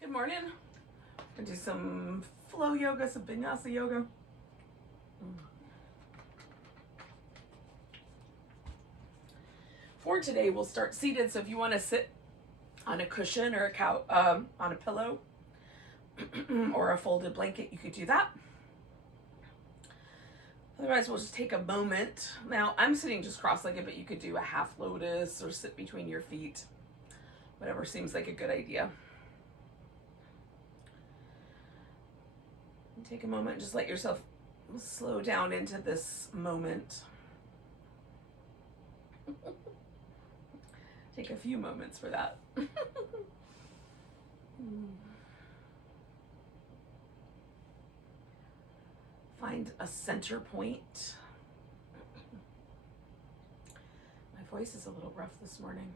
Good morning. I'm gonna do some flow yoga, some Vinyasa yoga. For today, we'll start seated. So if you want to sit on a cushion or a couch, on a pillow, or a folded blanket, you could do that. Otherwise, we'll just take a moment. Now, I'm sitting just cross-legged, but you could do a half lotus or sit between your feet. Whatever seems like a good idea. And take a moment and just let yourself slow down into this moment. Take a few moments for that. Find a center point. My voice is a little rough this morning.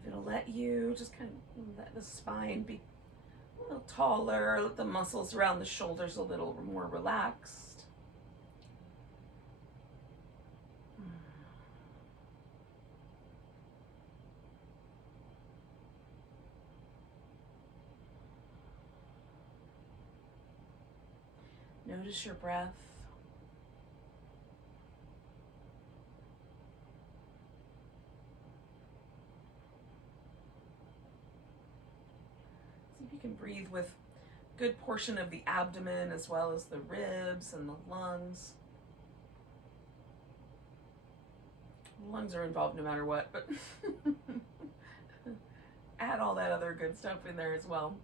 If it'll let you, just kind of let the spine be a little taller, let the muscles around the shoulders a little more relaxed. Notice your breath. See if you can breathe with a good portion of the abdomen as well as the ribs and the lungs. The lungs are involved no matter what, but add all that other good stuff in there as well.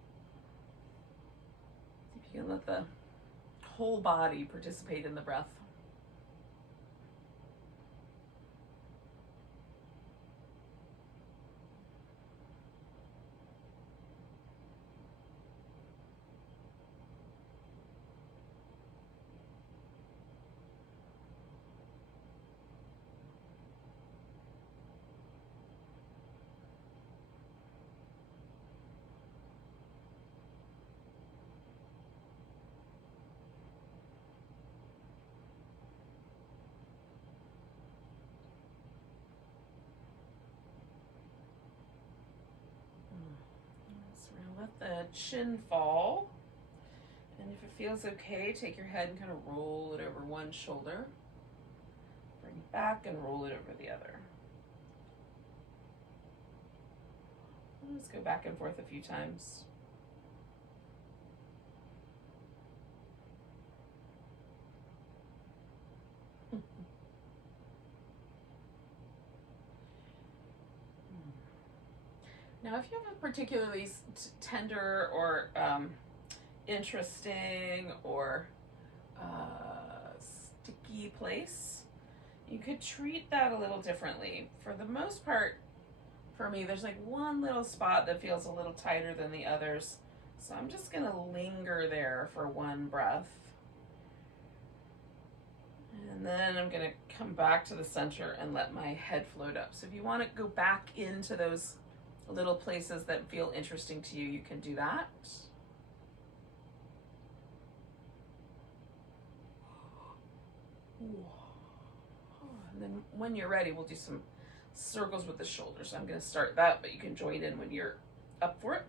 See if you can let the whole body participate in the breath. Let the chin fall, and if it feels okay, take your head and kind of roll it over one shoulder, bring it back and roll it over the other. Let's go back and forth a few times. Now, if you have a particularly tender or interesting or sticky place, you could treat that a little differently. For the most part, for me, there's like one little spot that feels a little tighter than the others. So I'm just gonna linger there for one breath. And then I'm gonna come back to the center and let my head float up. So if you wanna go back into those little places that feel interesting to you, you can do that. And then when you're ready, we'll do some circles with the shoulders. I'm going to start that, but you can join in when you're up for it.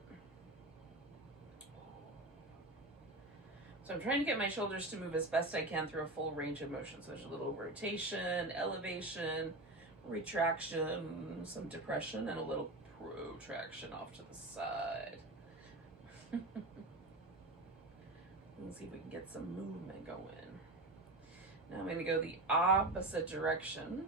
So I'm trying to get my shoulders to move as best I can through a full range of motion. So there's a little rotation, elevation, retraction, some depression, and a little protraction off to the side. Let's see if we can get some movement going. Now I'm going to go the opposite direction.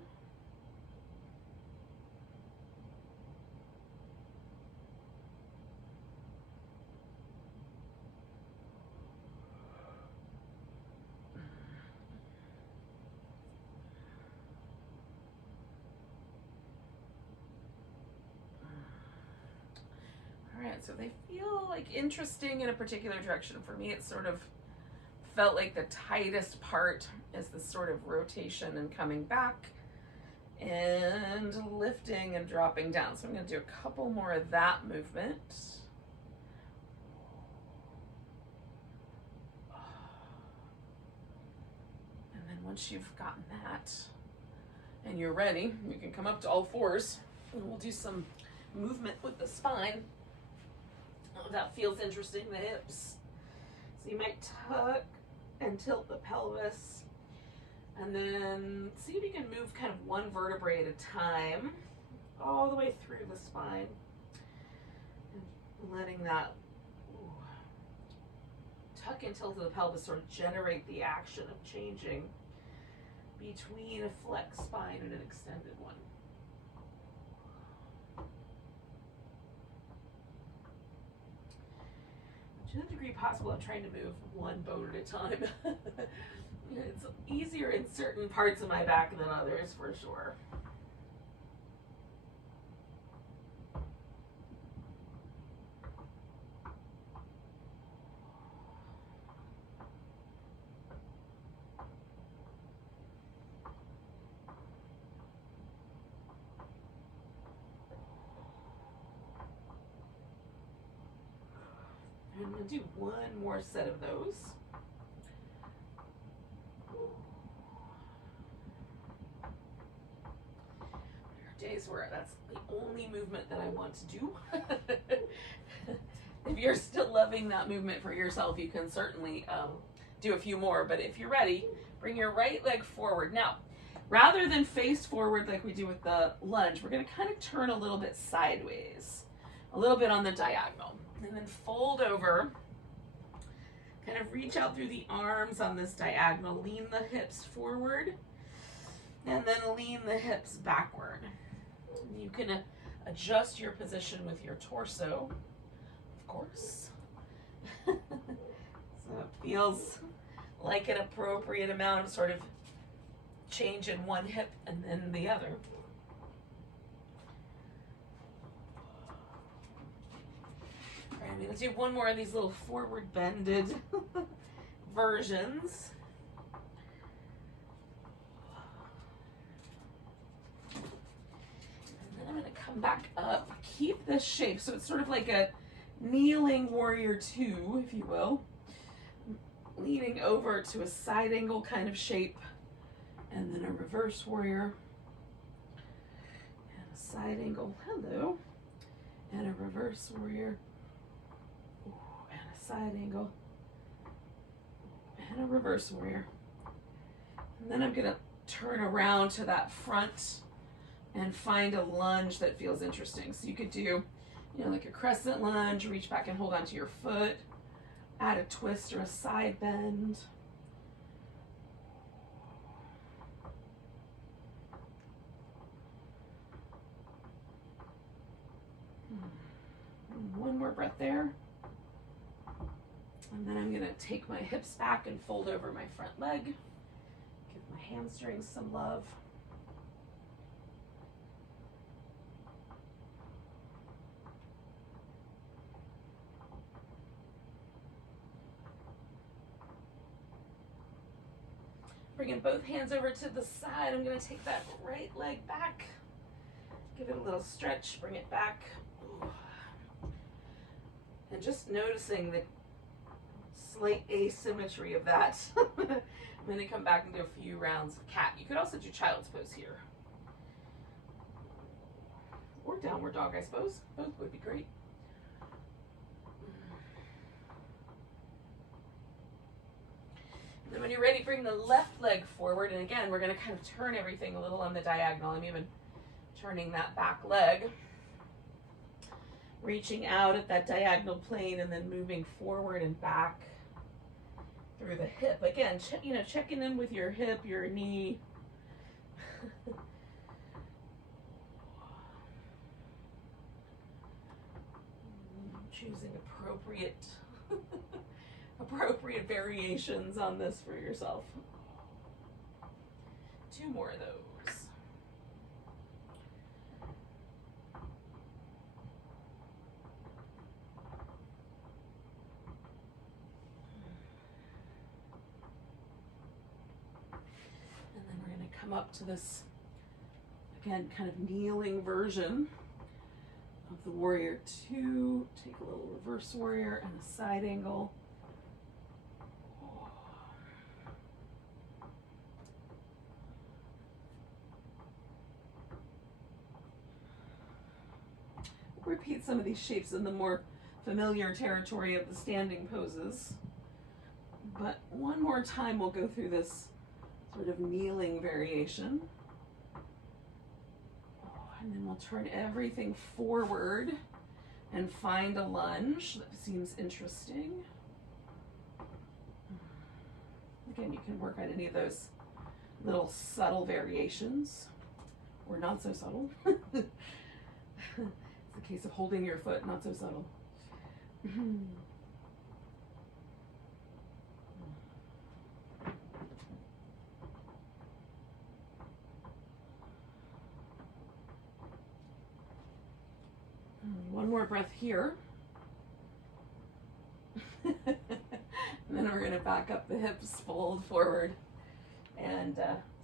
So they feel like interesting in a particular direction. For me, it sort of felt like the tightest part is the sort of rotation and coming back. and lifting and dropping down. So I'm going to do a couple more of that movement. And then once you've gotten that and you're ready, you can come up to all fours and we'll do some movement with the spine. Oh, that feels interesting, the hips. So you might tuck and tilt the pelvis, and then see if you can move kind of one vertebrae at a time, all the way through the spine, and letting that tuck and tilt of the pelvis sort of generate the action of changing between a flexed spine and an extended one. To the degree possible, I'm trying to move one bone at a time. It's easier in certain parts of my back than others, for sure. I'm going to do one more set of those. There are days where that's the only movement that I want to do. If you're still loving that movement for yourself, you can certainly do a few more. But if you're ready, bring your right leg forward. Now, rather than face forward like we do with the lunge, we're going to kind of turn a little bit sideways, a little bit on the diagonal. And then fold over, kind of reach out through the arms on this diagonal, lean the hips forward, and then lean the hips backward. You can adjust your position with your torso, of course. So it feels like an appropriate amount of sort of change in one hip and then the other. I'm going to do one more of these little forward bended versions. And then I'm going to come back up, keep this shape. So it's sort of like a kneeling warrior two, if you will. Leaning over to a side angle kind of shape. And then a reverse warrior. And a side angle, hello. And a reverse warrior. Side angle and a reverse warrior. And then I'm going to turn around to that front and find a lunge that feels interesting. So you could do, like a crescent lunge, reach back and hold onto your foot, add a twist or a side bend. And one more breath there. And then I'm going to take my hips back and fold over my front leg. Give my hamstrings some love. Bringing both hands over to the side. I'm going to take that right leg back. Give it a little stretch. Bring it back. And just noticing the slight asymmetry of that. I'm going to come back and do a few rounds of cat. You could also do child's pose here. Or downward dog, I suppose. Both would be great. And then when you're ready, bring the left leg forward. And again, we're going to kind of turn everything a little on the diagonal. I'm even turning that back leg. Reaching out at that diagonal plane and then moving forward and back through the hip. Again, checking in with your hip, your knee. Choosing appropriate variations on this for yourself. Two more of those. Come up to this Again, kind of kneeling version of the warrior two. Take a little reverse warrior and a side angle. Repeat some of these shapes in the more familiar territory of the standing poses. But one more time we'll go through this sort of kneeling variation. And then we'll turn everything forward and find a lunge that seems interesting. Again, you can work on any of those little subtle variations, or not so subtle. It's the case of holding your foot, not so subtle. One more breath here. And then we're going to back up the hips, fold forward, and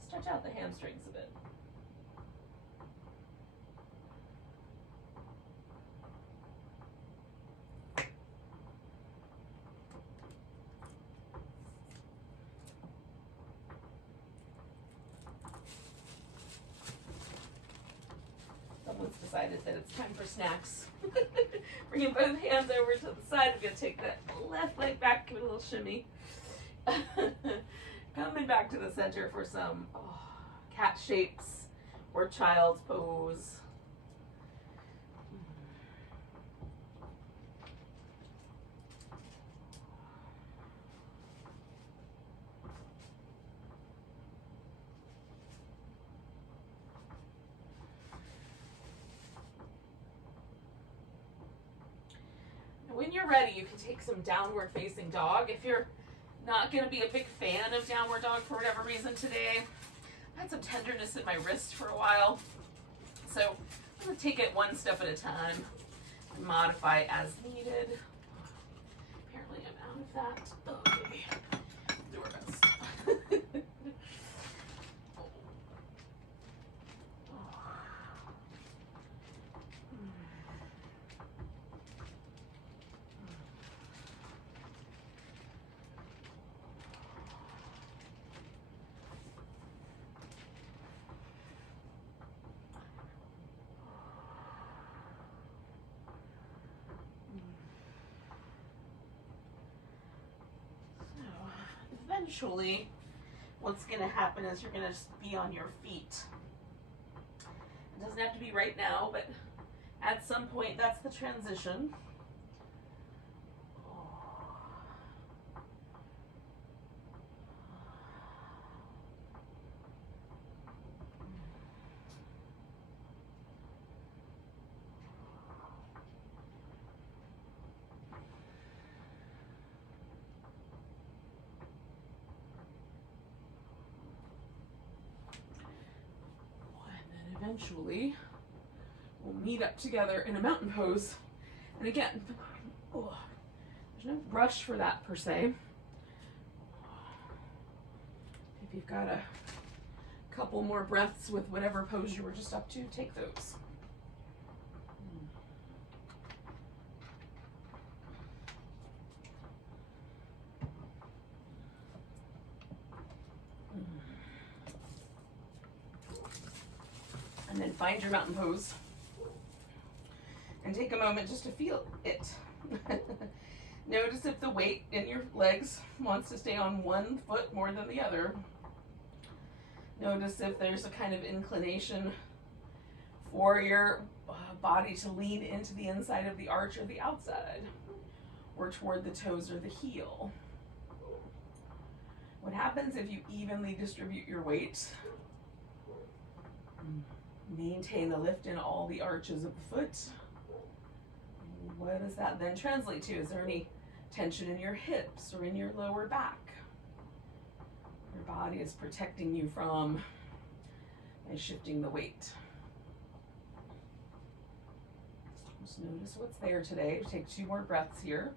stretch out the hamstrings a bit. Someone's decided that it's time for snacks. Bringing both hands over to the side. I'm going to take that left leg back, give it a little shimmy. Coming back to the center for some cat shapes or child's pose. When you're ready, you can take some downward facing dog. If you're not going to be a big fan of downward dog for whatever reason today, I had some tenderness in my wrist for a while. So I'm going to take it one step at a time and modify as needed. Apparently I'm out of that. Okay. Do our best. Eventually, what's going to happen is you're going to just be on your feet. It doesn't have to be right now, but at some point, that's the transition. Eventually, we'll meet up together in a mountain pose. And again, there's no rush for that per se. If you've got a couple more breaths with whatever pose you were just up to, take those. And then find your mountain pose and take a moment just to feel it. Notice if the weight in your legs wants to stay on one foot more than the other. Notice if there's a kind of inclination for your body to lean into the inside of the arch or the outside, or toward the toes or the heel. What happens if you evenly distribute your weight? Maintain the lift in all the arches of the foot. What does that then translate to? Is there any tension in your hips or in your lower back? Your body is protecting you from by shifting the weight. Just notice what's there today. Take 2 more breaths here.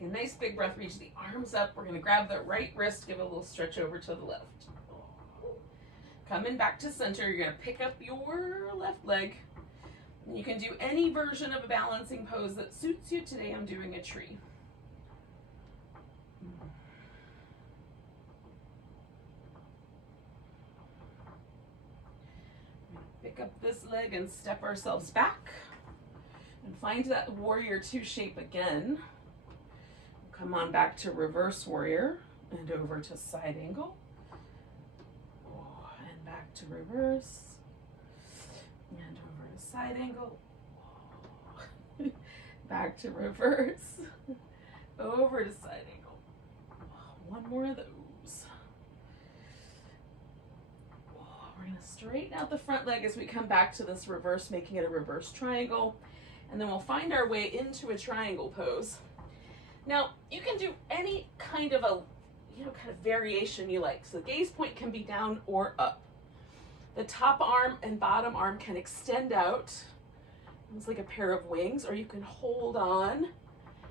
Take a nice big breath, reach the arms up. We're gonna grab the right wrist, give a little stretch over to the left. Coming back to center, you're gonna pick up your left leg. And you can do any version of a balancing pose that suits you. Today I'm doing a tree. Pick up this leg and step ourselves back. And find that warrior two shape again. Come on back to reverse warrior and over to side angle. And back to reverse. And over to side angle. Back to reverse. Over to side angle. One more of those. We're going to straighten out the front leg as we come back to this reverse, making it a reverse triangle. And then we'll find our way into a triangle pose. Now, you can do any kind of a, kind of variation you like. So the gaze point can be down or up. The top arm and bottom arm can extend out. It's like a pair of wings, or you can hold on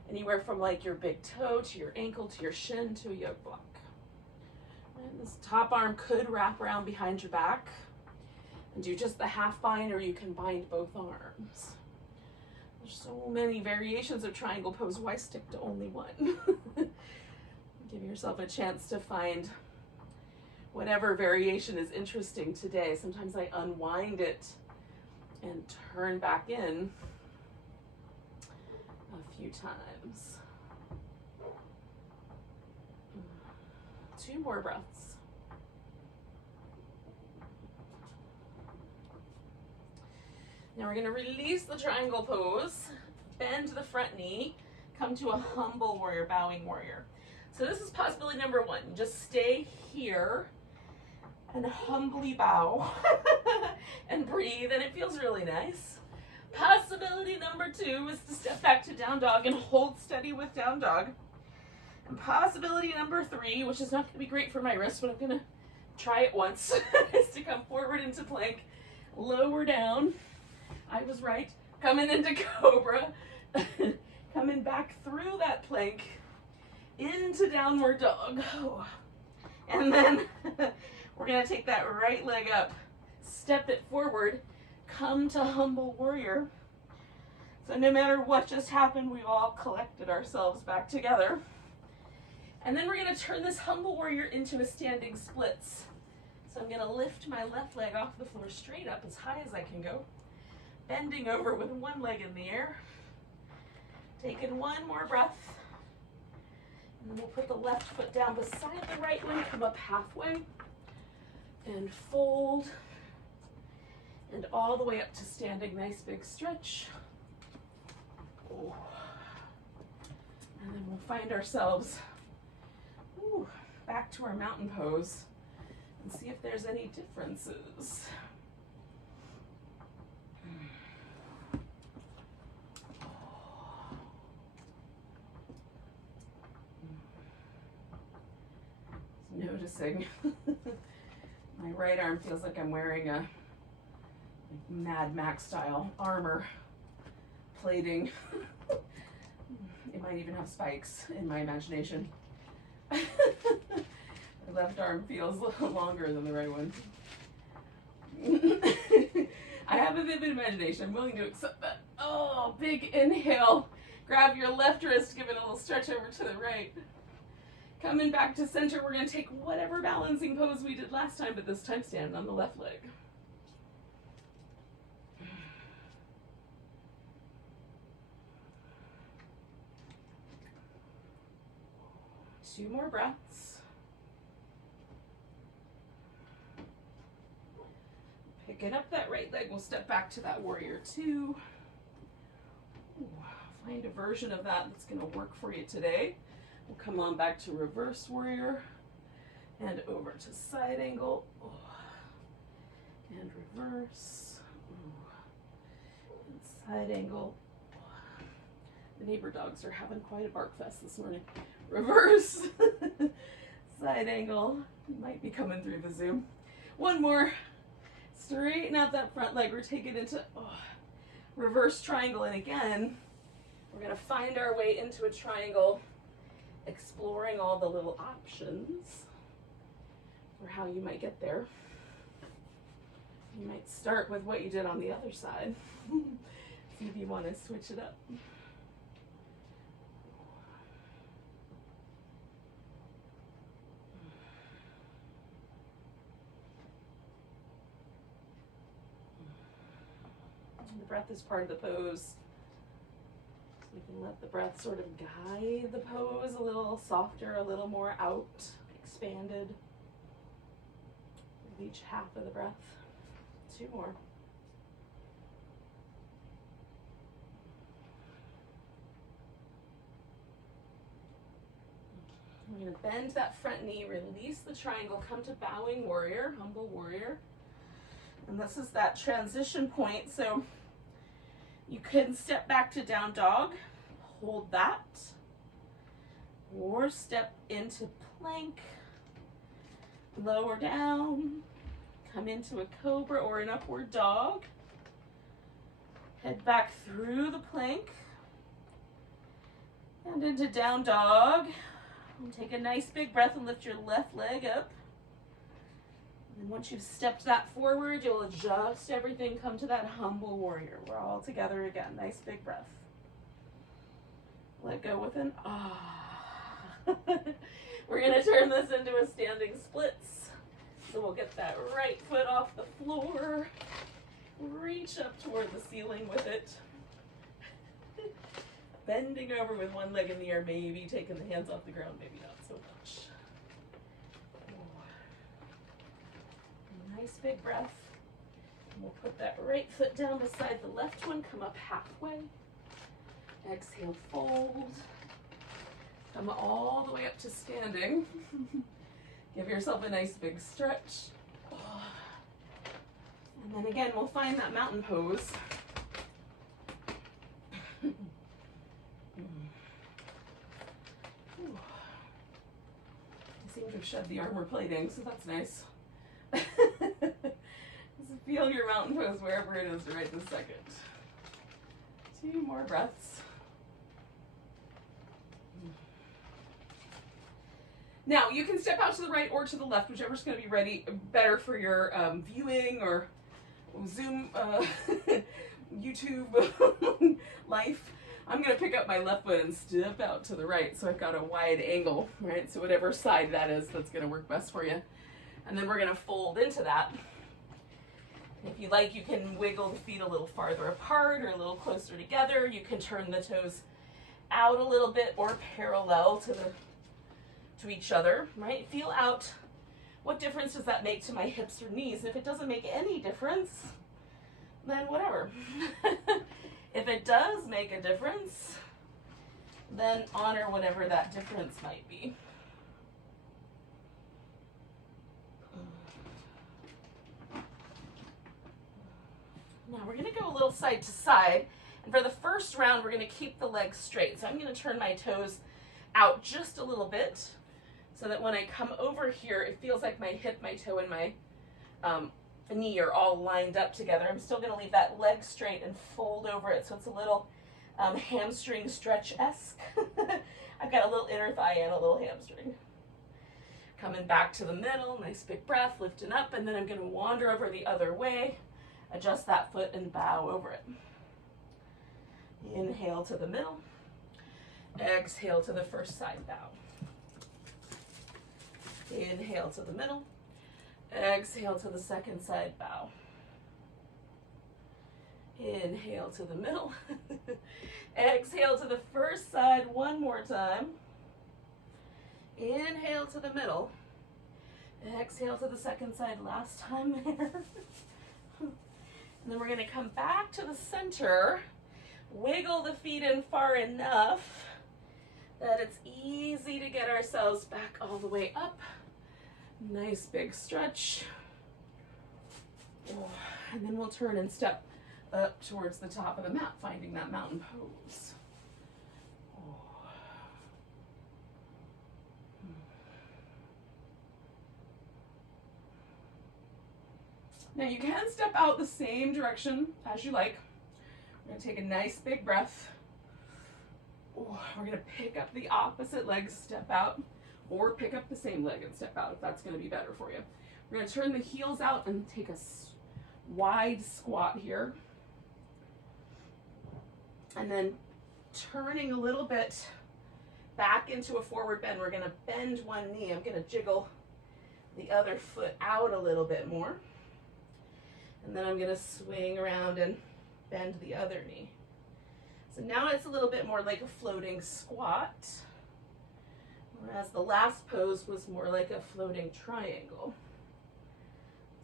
anywhere from like your big toe to your ankle to your shin to a yoke block. And this top arm could wrap around behind your back and do just the half bind, or you can bind both arms. There's so many variations of triangle pose. Why stick to only one? Give yourself a chance to find whatever variation is interesting today. Sometimes I unwind it and turn back in a few times. 2 more breaths. Now we're going to release the triangle pose, bend the front knee, come to a humble warrior, bowing warrior. So this is possibility number 1. Just stay here and humbly bow and breathe, and it feels really nice. Possibility number 2 is to step back to down dog and hold steady with down dog. And possibility number 3, which is not going to be great for my wrist, but I'm going to try it once, is to come forward into plank, lower down. I was right. Coming into cobra, coming back through that plank into downward dog. And then we're going to take that right leg up, step it forward, come to humble warrior. So no matter what just happened, we've all collected ourselves back together. And then we're going to turn this humble warrior into a standing splits. So I'm going to lift my left leg off the floor straight up as high as I can go. Bending over with one leg in the air. Taking one more breath. And then we'll put the left foot down beside the right one, come up halfway, and fold, and all the way up to standing. Nice big stretch. Oh. And then we'll find ourselves back to our mountain pose and see if there's any differences. Noticing my right arm feels like I'm wearing a Mad Max style armor plating. It might even have spikes in my imagination. The left arm feels a little longer than the right one. I have a vivid imagination. I'm willing to accept that. Oh, big inhale. Grab your left wrist, give it a little stretch over to the right. Coming back to center, we're going to take whatever balancing pose we did last time, but this time stand on the left leg. Two more breaths. Picking up that right leg, we'll step back to that warrior 2. Find a version of that that's going to work for you today. We'll come on back to reverse warrior and over to side angle and reverse and side angle. The neighbor dogs are having quite a bark fest this morning. Reverse, side angle. Might be coming through the Zoom. One more. Straighten out that front leg. We're taking it into reverse triangle, and again we're going to find our way into a triangle exploring all the little options for how you might get there. You might start with what you did on the other side. See if you want to switch it up. The breath is part of the pose. So we can let the breath sort of guide the pose a little softer, a little more out, expanded with each half of the breath. 2 more. We're going to bend that front knee, release the triangle, come to bowing warrior, humble warrior. And this is that transition point. So you can step back to down dog, hold that, or step into plank, lower down, come into a cobra or an upward dog, head back through the plank, and into down dog. And take a nice big breath and lift your left leg up. And once you've stepped that forward, you'll adjust everything, come to that humble warrior. We're all together again. Nice big breath. Let go with an ah. We're going to turn this into a standing splits. So we'll get that right foot off the floor. Reach up toward the ceiling with it. Bending over with one leg in the air, maybe taking the hands off the ground, maybe not so much. Nice big breath. And we'll put that right foot down beside the left one, come up halfway. Exhale, fold. Come all the way up to standing. Give yourself a nice big stretch. And then again, we'll find that mountain pose. I seem to have shed the armor plating, so that's nice. Just feel your mountain pose wherever it is right this second. 2 more breaths. Now, you can step out to the right or to the left, whichever's going to be ready, better for your viewing or Zoom, YouTube life. I'm going to pick up my left foot and step out to the right, so I've got a wide angle, right? So whatever side that is, that's going to work best for you. And then we're going to fold into that. If you like, you can wiggle the feet a little farther apart or a little closer together. You can turn the toes out a little bit or parallel to each other, right? Feel out what difference does that make to my hips or knees. If it doesn't make any difference, then whatever. If it does make a difference, then honor whatever that difference might be. Now we're going to go a little side to side. And for the first round, we're going to keep the legs straight. So I'm going to turn my toes out just a little bit so that when I come over here, it feels like my hip, my toe, and my knee are all lined up together. I'm still going to leave that leg straight and fold over it so it's a little hamstring stretch-esque. I've got a little inner thigh and a little hamstring. Coming back to the middle, nice big breath, lifting up, and then I'm going to wander over the other way, adjust that foot and bow over it. Inhale to the middle, exhale to the first side bow. Inhale to the middle, exhale to the second side bow. Inhale to the middle, exhale to the first side one more time. Inhale to the middle, exhale to the second side last time there. And then we're going to come back to the center, wiggle the feet in far enough that it's easy to get ourselves back all the way up. Nice big stretch. And then we'll turn and step up towards the top of the mat, finding that mountain pose. Now you can step out the same direction as you like. We're going to take a nice big breath. We're gonna pick up the opposite leg, step out, or pick up the same leg and step out if that's gonna be better for you. We're gonna turn the heels out and take a wide squat here. And then turning a little bit back into a forward bend. We're gonna bend one knee. I'm gonna jiggle the other foot out a little bit more. And then I'm gonna swing around and bend the other knee. So now it's a little bit more like a floating squat, whereas the last pose was more like a floating triangle.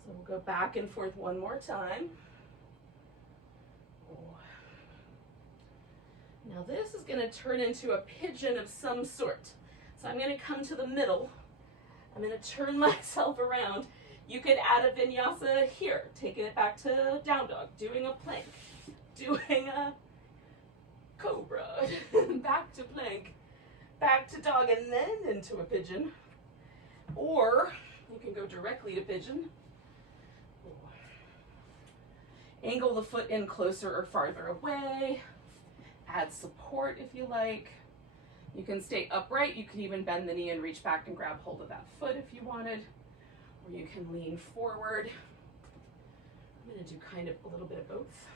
So we'll go back and forth one more time. Now this is going to turn into a pigeon of some sort. So I'm going to come to the middle. I'm going to turn myself around. You could add a vinyasa here, taking it back to down dog, doing a plank, doing a cobra, back to plank, back to dog, and then into a pigeon. Or you can go directly to pigeon. Angle the foot in closer or farther away. Add support if you like. You can stay upright. You can even bend the knee and reach back and grab hold of that foot if you wanted. Or you can lean forward. I'm going to do kind of a little bit of both.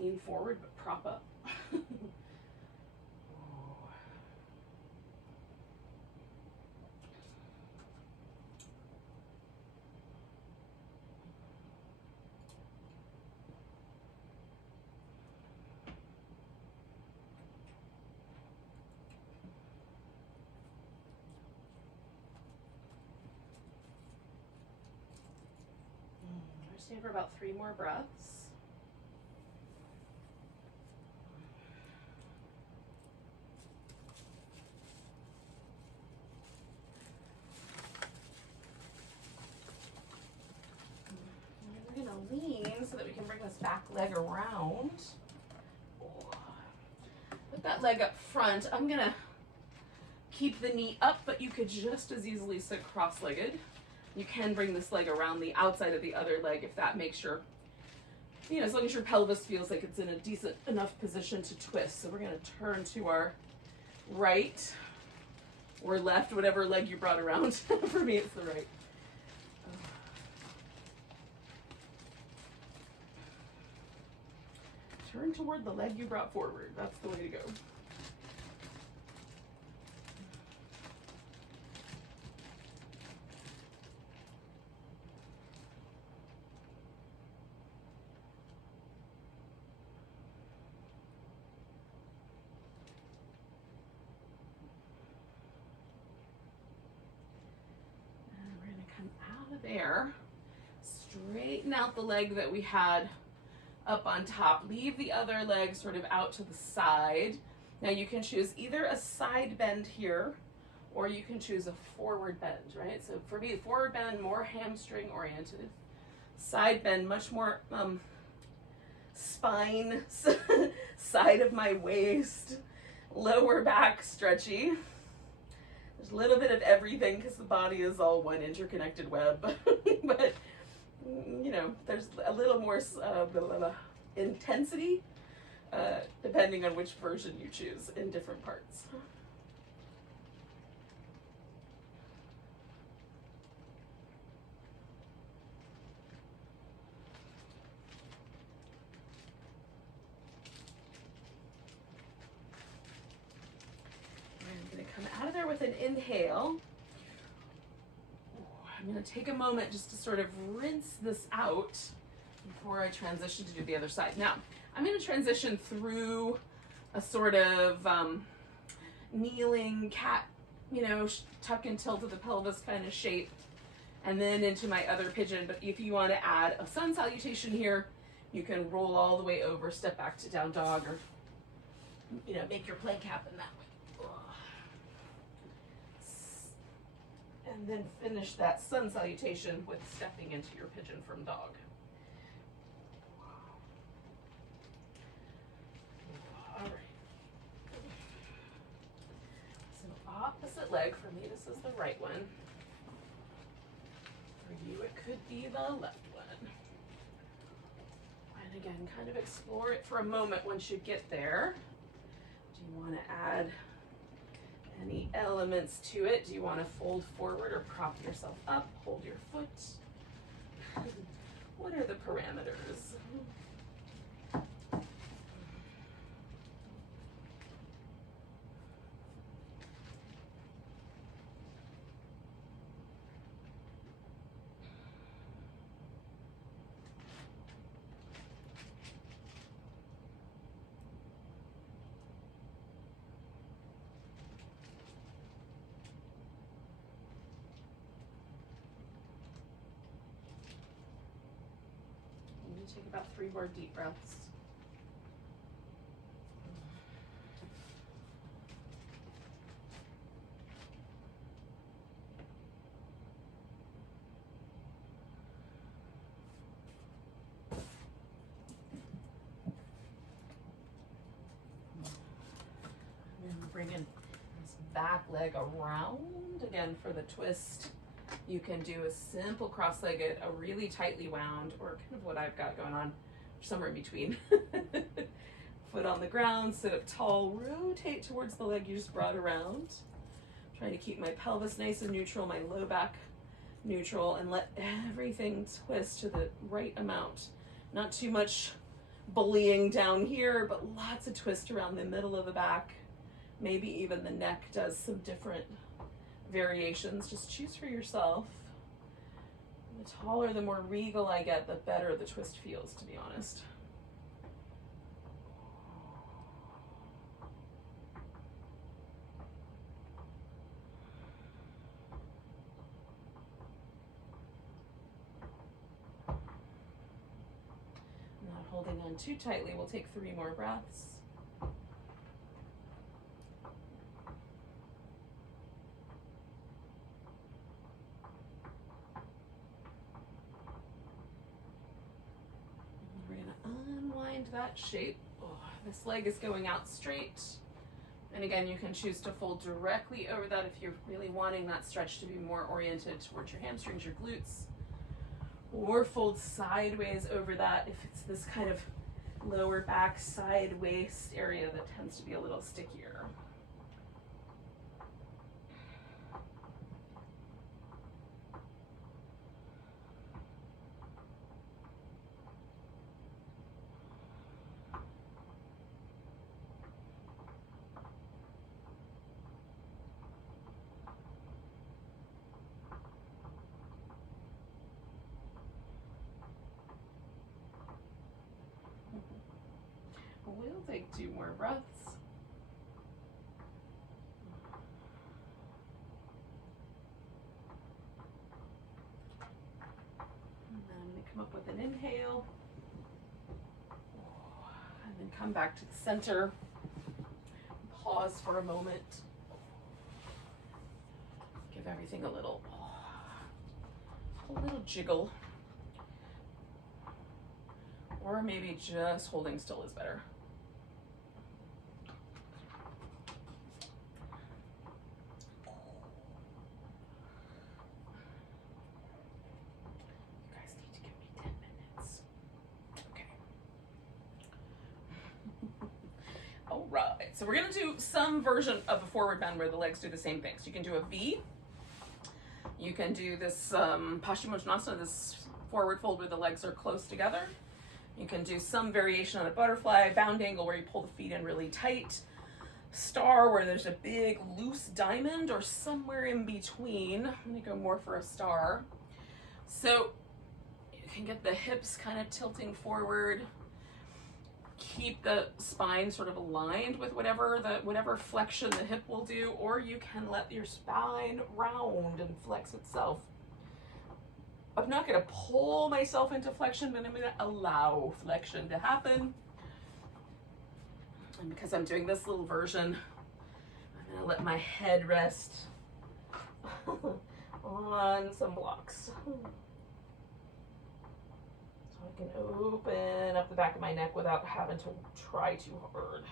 Lean forward, but prop up. Stay for about 3 more breaths. And we're going to lean so that we can bring this back leg around. Put that leg up front. I'm going to keep the knee up, but you could just as easily sit cross-legged. You can bring this leg around the outside of the other leg if that makes your, as long as your pelvis feels like it's in a decent enough position to twist. So we're going to turn to our right or left, whatever leg you brought around. For me, it's the right. Turn toward the leg you brought forward. That's the way to go. There, straighten out the leg that we had up on top. Leave the other leg sort of out to the side. Now you can choose either a side bend here, or you can choose a forward bend, right? So for me, forward bend, more hamstring oriented. Side bend, much more spine, side of my waist, lower back stretchy. There's a little bit of everything because the body is all one interconnected web, but there's a little more intensity depending on which version you choose in different parts. Out of there with an inhale. I'm going to take a moment just to sort of rinse this out before I transition to do the other side. Now, I'm going to transition through a sort of kneeling cat, tuck and tilt of the pelvis kind of shape, and then into my other pigeon. But if you want to add a sun salutation here, you can roll all the way over, step back to down dog, or make your plank happen that way. And then finish that sun salutation with stepping into your pigeon from dog. All right. So opposite leg. For me, this is the right one. For you, it could be the left one. And again, kind of explore it for a moment once you get there. Do you want to add any elements to it? Do you want to fold forward or prop yourself up? Hold your foot. What are the parameters? Take about 3 more deep breaths. And bringing this back leg around again for the twist. You can do a simple cross-legged, a really tightly wound, or kind of what I've got going on, somewhere in between. Foot on the ground, sit up tall, rotate towards the leg you just brought around. Trying to keep my pelvis nice and neutral, my low back neutral, and let everything twist to the right amount. Not too much bullying down here, but lots of twist around the middle of the back. Maybe even the neck does some different variations. Just choose for yourself. The taller, the more regal I get, the better the twist feels, to be honest. Not holding on too tightly. We'll take 3 more breaths. Unwind that shape. Oh, this leg is going out straight. And again, you can choose to fold directly over that if you're really wanting that stretch to be more oriented towards your hamstrings, your glutes. Or fold sideways over that if it's this kind of lower back, side waist area that tends to be a little stickier. We'll take 2 more breaths. And then I'm going to come up with an inhale. And then come back to the center. Pause for a moment. Give everything a little jiggle. Or maybe just holding still is better. You guys need to give me 10 minutes. Okay. All right, so we're gonna do some version of a forward bend where the legs do the same thing. So you can do a V. You can do this Paschimottanasana, this forward fold where the legs are close together. You can do some variation on a butterfly, bound angle where you pull the feet in really tight, star where there's a big loose diamond, or somewhere in between. I'm gonna go more for a star. So you can get the hips kind of tilting forward, keep the spine sort of aligned with whatever flexion the hip will do, or you can let your spine round and flex itself. I'm not going to pull myself into flexion, but I'm going to allow flexion to happen. And because I'm doing this little version, I'm going to let my head rest on some blocks. So I can open up the back of my neck without having to try too hard.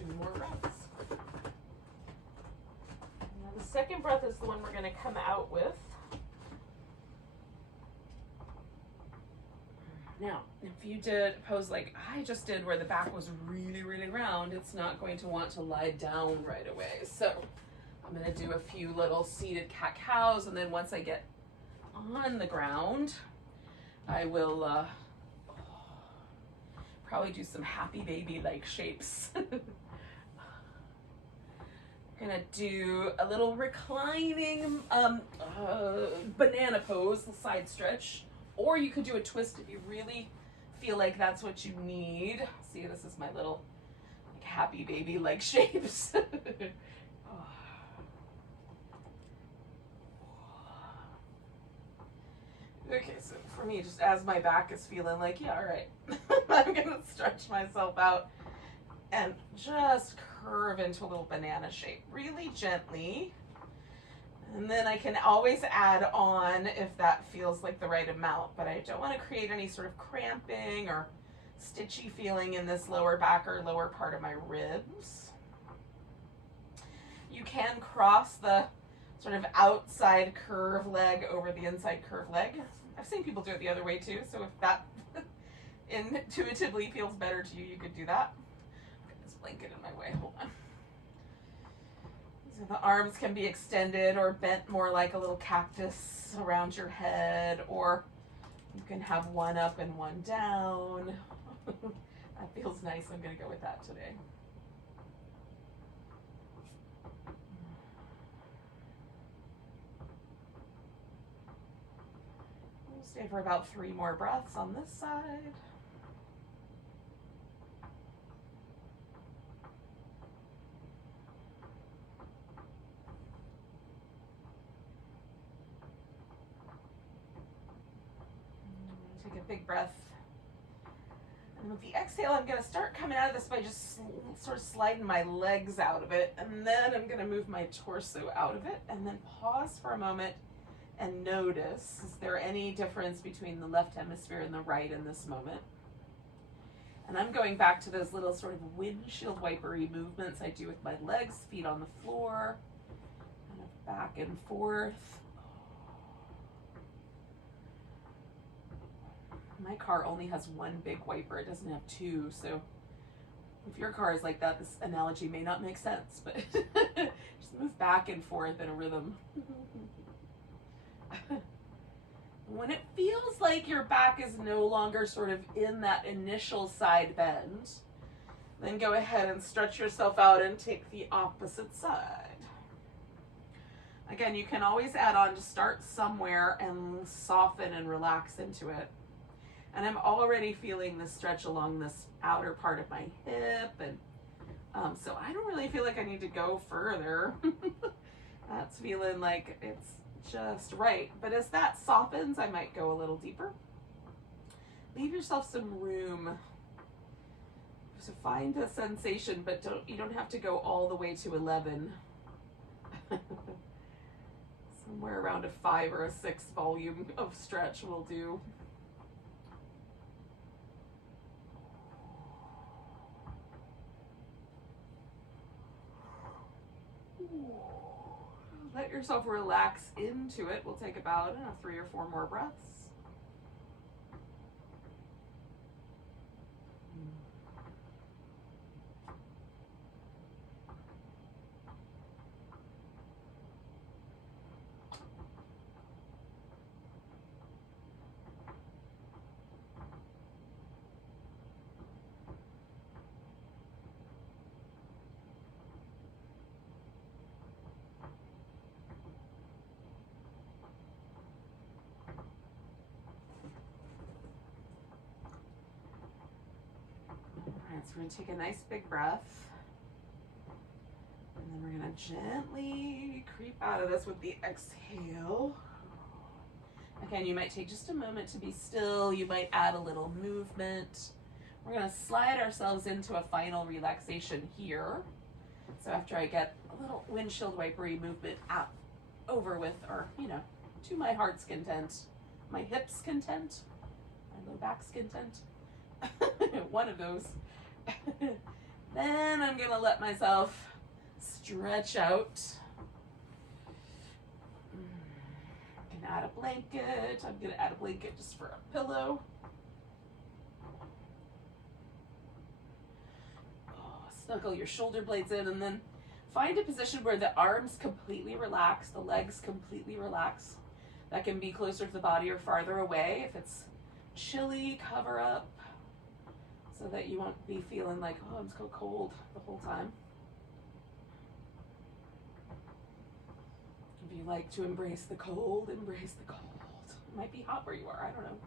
2 more breaths. Now the second breath is the one we're going to come out with. Now, if you did a pose like I just did where the back was really, really round, it's not going to want to lie down right away. So I'm going to do a few little seated cat-cows, and then once I get on the ground, I will probably do some happy baby-like shapes. Gonna do a little reclining banana pose, the side stretch, or you could do a twist if you really feel like that's what you need. See, this is my little like happy baby-like shapes. Okay, so for me, just as my back is feeling like, yeah, all right, I'm gonna stretch myself out and just curve into a little banana shape, really gently. And then I can always add on if that feels like the right amount, but I don't want to create any sort of cramping or stitchy feeling in this lower back or lower part of my ribs. You can cross the sort of outside curve leg over the inside curve leg. I've seen people do it the other way too, so if that intuitively feels better to you, you could do that. I've got this blanket in my way, hold on. So the arms can be extended or bent more like a little cactus around your head, or you can have one up and one down. That feels nice, I'm gonna go with that today. We'll stay for about 3 more breaths on this side. Take a big breath. And with the exhale, I'm going to start coming out of this by just sort of sliding my legs out of it. And then I'm going to move my torso out of it. And then pause for a moment and notice, is there any difference between the left hemisphere and the right in this moment? And I'm going back to those little sort of windshield wipery movements I do with my legs, feet on the floor, kind of back and forth. My car only has one big wiper, it doesn't have 2, so if your car is like that, this analogy may not make sense, but just move back and forth in a rhythm. When it feels like your back is no longer sort of in that initial side bend, then go ahead and stretch yourself out and take the opposite side. Again, you can always add on to start somewhere and soften and relax into it. And I'm already feeling the stretch along this outer part of my hip, and so I don't really feel like I need to go further. That's feeling like it's just right. But as that softens, I might go a little deeper. Leave yourself some room. So find a sensation, but you don't have to go all the way to 11. Somewhere around a 5 or a 6 volume of stretch will do. Let yourself relax into it. We'll take about 3 or 4 more breaths. So we're going to take a nice big breath, and then we're going to gently creep out of this with the exhale. Again, you might take just a moment to be still. You might add a little movement. We're going to slide ourselves into a final relaxation here. So after I get a little windshield wipery movement out over with, or to my heart's content, my hips content, my low back's content, one of those. Then I'm gonna let myself stretch out. I can add a blanket. I'm gonna add a blanket just for a pillow. Snuggle your shoulder blades in, and then find a position where the arms completely relax, the legs completely relax. That can be closer to the body or farther away. If it's chilly, cover up so that you won't be feeling like, oh, I'm so cold the whole time. If you like to embrace the cold, embrace the cold. It might be hot where you are, I don't know.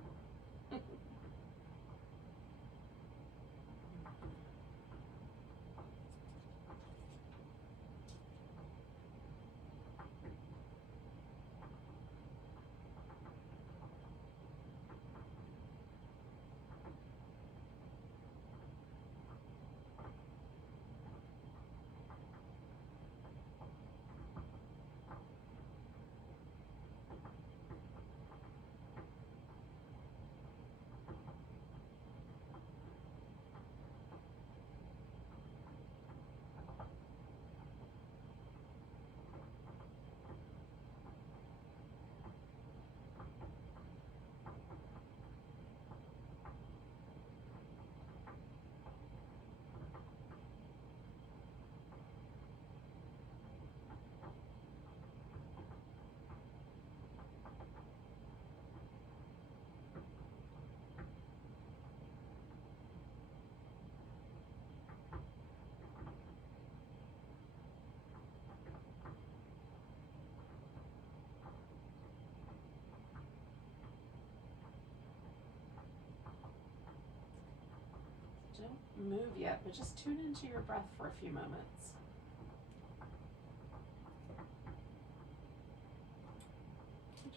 Don't move yet, but just tune into your breath for a few moments.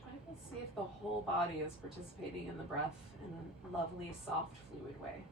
Try to see if the whole body is participating in the breath in a lovely, soft, fluid way.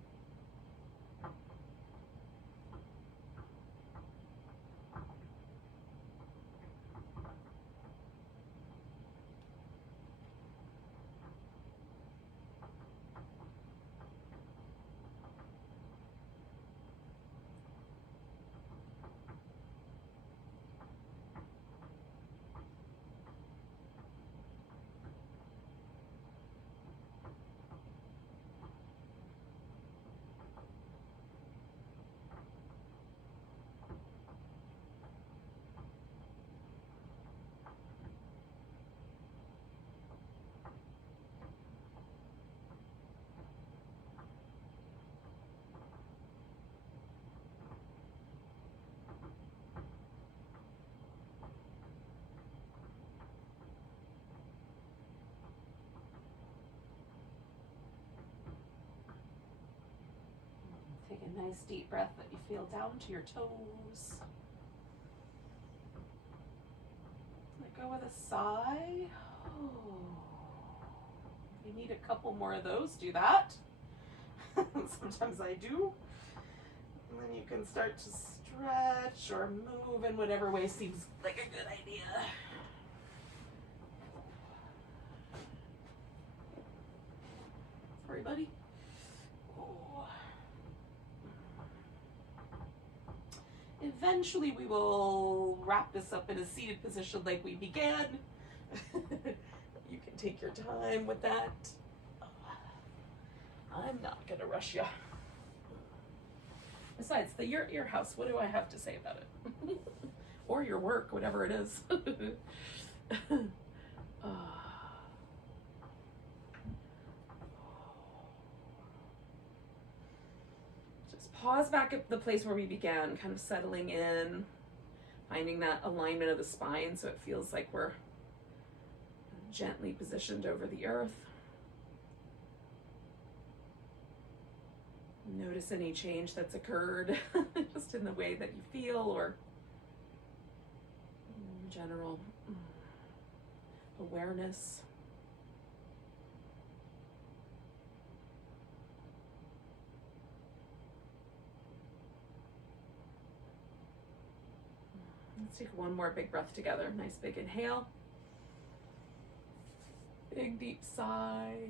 Take a nice deep breath that you feel down to your toes. Let go with a sigh. If you need a couple more of those, do that. Sometimes I do. And then you can start to stretch or move in whatever way seems like a good idea. Sorry, buddy. Eventually we will wrap this up in a seated position like we began. You can take your time with that. I'm not gonna rush you. Besides, your house, what do I have to say about it? Or your work, whatever it is. Pause back at the place where we began, kind of settling in, finding that alignment of the spine so it feels like we're gently positioned over the earth. Notice any change that's occurred just in the way that you feel or general awareness. Let's take one more big breath together. Nice big inhale. Big deep sigh.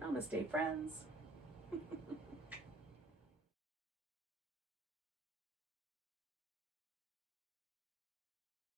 Namaste, friends.